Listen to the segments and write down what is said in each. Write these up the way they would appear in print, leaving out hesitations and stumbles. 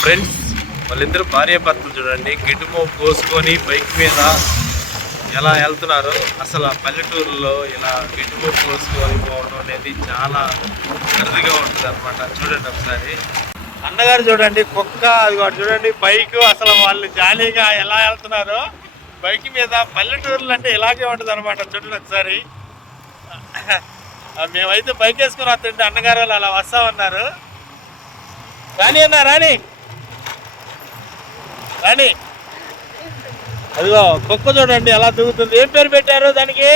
Friends వాళ్ళిద్దరు భార్య భర్తలు చూడండి గిడ్డుమో కోసుకొని బైక్ మీద ఎలా వెళ్తున్నారు. అసలు ఆ పల్లెటూరులో ఇలా గిడ్డుమో కోసుకొని పోవడం అనేది చాలా అరుదుగా ఉంటుంది అనమాట. చూడండి ఒకసారి అన్నగారు చూడండి కుక్క అది చూడండి బైక్ అసలు వాళ్ళు జాలీగా ఎలా వెళ్తున్నారు బైక్ మీద. పల్లెటూరులు అంటే ఇలాగే ఉంటుంది అనమాట. చూడండి ఒకసారి మేమైతే బైక్ వేసుకుని వస్తుంటే అన్నగారు వాళ్ళు అలా వస్తా ఉన్నారు. రాణి అన్న రాణి రాణి అదిగో కుక్క చూడండి ఎలా దూకుతుంది. ఏం పేరు పెట్టారు దానికి?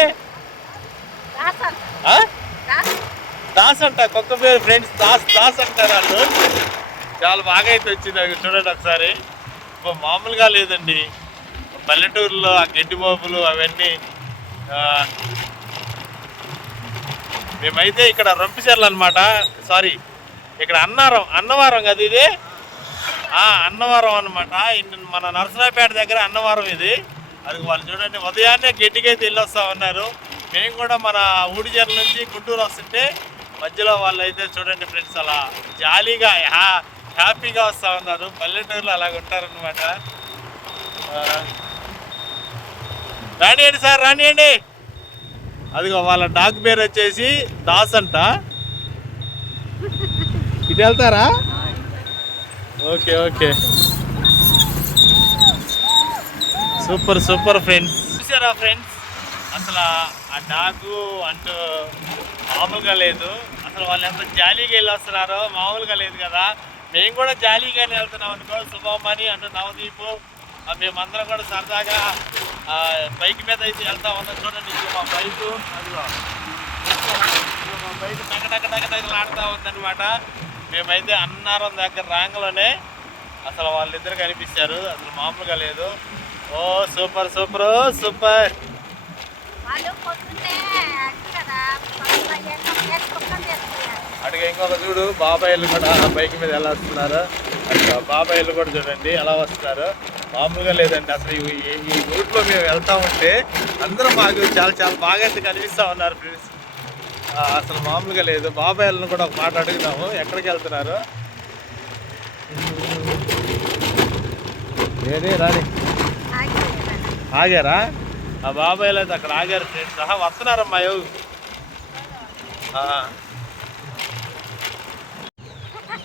దాస్ అంట కుక్క పేరు ఫ్రెండ్స్. దాస్ అంటారు వాళ్ళు. చాలా బాగా అయితే వచ్చింది అది చూడండి ఒకసారి. మామూలుగా లేదండి పల్లెటూరులో ఆ గడ్డి మోపులు అవన్నీ. మేమైతే ఇక్కడ రొంపిచెర్ల అనమాట. సారీ ఇక్కడ అన్నవరం కదా ఇది. అన్నవరం అనమాట. మన నరసరావుపేట దగ్గర అన్నవరం ఇది. అది వాళ్ళు చూడండి ఉదయాన్నే గడ్డికైతే వెళ్ళి వస్తూ ఉన్నారు. మేము కూడా మన ఊడిచెర్ల నుంచి గుంటూరు వస్తుంటే మధ్యలో వాళ్ళు అయితే చూడండి ఫ్రెండ్స్ అలా జాలీగా హ్యాపీగా వస్తూ ఉన్నారు. పల్లెటూరులో అలాగ ఉంటారనమాట. రానియండి సార్ రానియండి. అదిగో వాళ్ళ డాగ్ పేరు వచ్చేసి దాస్ అంట. ఇటు వెళ్తారా? Okay okay super super friends. చూసారా ఫ్రెండ్స్ అసలు ఆ డాగు అంటూ మామూలుగా లేదు. అసలు వాళ్ళు ఎంత జాలీగా వెళ్ళి వస్తున్నారో మామూలుగా లేదు కదా. మేము కూడా జాలీగానే వెళ్తున్నాం అనుకో. శుభమని అంటూ నవదీపు మేమందరం కూడా సరదాగా బైక్ మీద అయితే వెళ్తా ఉన్నాం. చూడండి మా బైకు అదిగో మా బైక్ టగటగటగటగలాడుతూ ఉందన్నమాట. మేమైతే అన్నారం దగ్గర రాంగలోనే అసలు వాళ్ళిద్దరు కనిపించారు. అసలు మామూలుగా లేదు. ఓ సూపర్ సూపర్ సూపర్. అడిగి ఇంకొక చూడు బాబాయిలు కూడా బైక్ మీద ఎలా వస్తున్నారు. అట్లా బాబాయిలు కూడా చూడండి ఎలా వస్తున్నారు. మామూలుగా లేదండి. అసలు ఈ రూట్లో మేము వెళ్తా ఉంటే అందరూ మాకు చాలా చాలా బాగా అయితే కనిపిస్తూ ఉన్నారు ఫ్రెండ్స్. అసలు మామూలుగా లేదు. బాబాయిలను కూడా ఒక మాట అడుగుదాము ఎక్కడికి వెళ్తున్నారు. ఏది రాని ఆగారా? ఆ బాబాయిలు అయితే అక్కడ ఆగారు ఫ్రెండ్స్. వస్తున్నారమ్మా.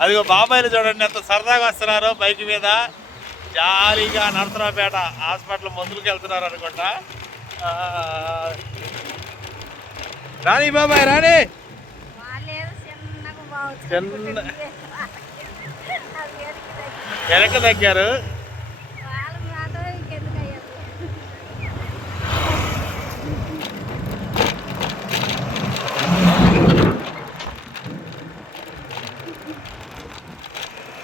అదిగో బాబాయిలు చూడండి ఎంత సరదాగా వస్తున్నారు బైక్ మీద. జాలీగా నరసరావుపేట హాస్పిటల్ మందులకు వెళ్తున్నారు అనుకుంటా. రాణి బాబాయ్ రాణి వెనక తగ్గారు.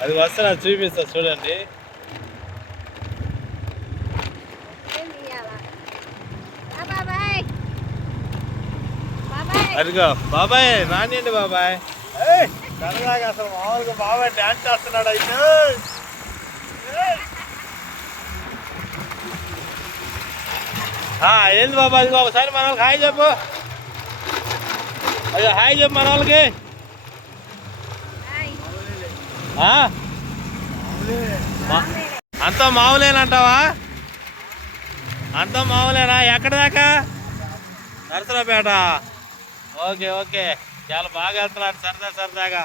అది వస్తున్నా చూపిస్తా చూడండి. అదిగో బాబాయ్ రానియండి బాబాయ్. సరదాగా అసలు మామూలుగా బాబాయ్ డ్యాన్స్ చేస్తున్నాడు అయితే. ఏంది బాబాయ్ అదిగో ఒకసారి మన వాళ్ళకి హాయ్ చెప్పు. అయ్యో హాయ్ చెప్పు మన వాళ్ళకి. అంతా మామూలేనంటావా? అంతా మామూలేనా? ఎక్కడి దాకా? నరసరావుపేట. ఓకే ఓకే చాలా బాగా వెళ్తున్నారు సరదాగా.